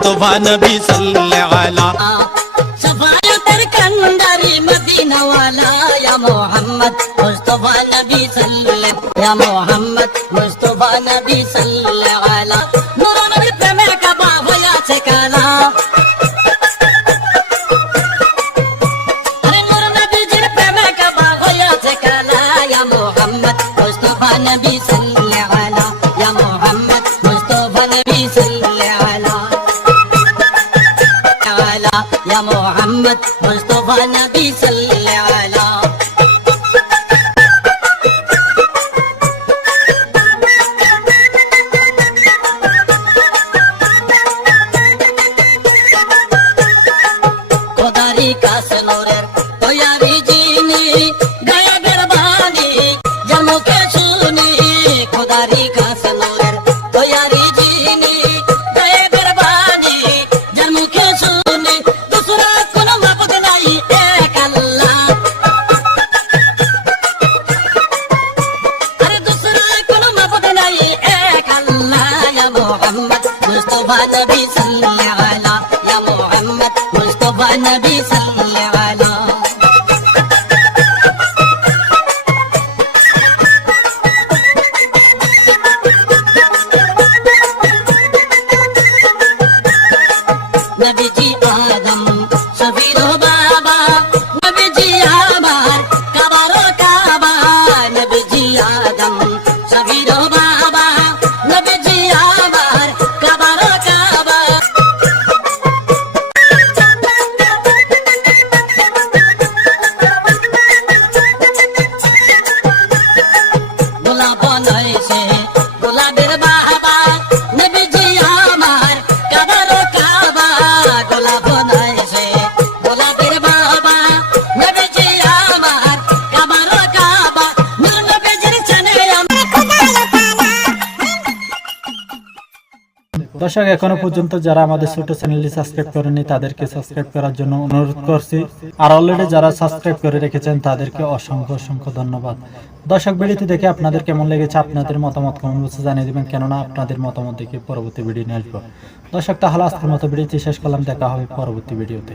मुस्तफा नबी सल्लल्लाहु अलैहि शफाअतर कंदारी मदीना वाला या मोहम्मद मुस्तफा नबी सल्लल्लाहु या मोहम्मद मुस्तफा नबी सल्लल्लाहु अलैहि नूर नबी प्रेमे का बावया से काला अरे नूर नबी जिन प्रेमे का बावया से काला या मोहम्मद मुस्तफा नबी सल्लल्लाहु अलैहि या मोहम्मद मुस्तफा नबी सल्लल्लाहु अलैहि या मोहम्मद मुस्तफा नबी सल्लल्लाहु अलैहि खुदारी का सनोरेर तैयारी जीनी गया बेरबानी जन्मों के सुनी खुदारी का सनोरेर तैयारी जीनी गया बेरबानी जन्मों के सुनी दूसरा कोनो मबद नहीं एक अल्लाह अरे दूसरा कोनो मबद नहीं एक अल्लाह या मोहम्मद मुस्तफा नबी सल्लल्लाहु अलैहि या मोहम्मद मुस्तफा नबी सल्लल्लाहु अलैहि नबी जी आदम सफीरो बाबा नबी जी आबार काबारो काबा नबी जी आदम सफीरो बाबा नबी जी आबार काबारो काबा गुलाब बनाइसे गुलाबेर बाबा नबी जी आमार काबारो काबा गुलाब बनाइसे गुलाबेर बाबा नबी जी आमार काबारो काबा नूर नबी जिर चने দর্শক এখনো পর্যন্ত যারা আমাদের ছোট চ্যানেলটি সাবস্ক্রাইব করেনি তাদেরকে সাবস্ক্রাইব করার জন্য অনুরোধ করছি, আর অলরেডি যারা সাবস্ক্রাইব করে রেখেছেন তাদেরকে অসংখ্য অসংখ্য ধন্যবাদ। দর্শক ভিডিওটি দেখে আপনাদের কেমন লেগেছে আপনাদের মতামত কমেন্ট বক্সে জানিয়ে দিবেন, কেননা আপনাদের মতামত দেখে পরবর্তী ভিডিও নিয়ে আসবো। দর্শক তাহলে আজকের মতো ভিডিওটি শেষ করলাম, দেখা হবে পরবর্তী ভিডিওতে।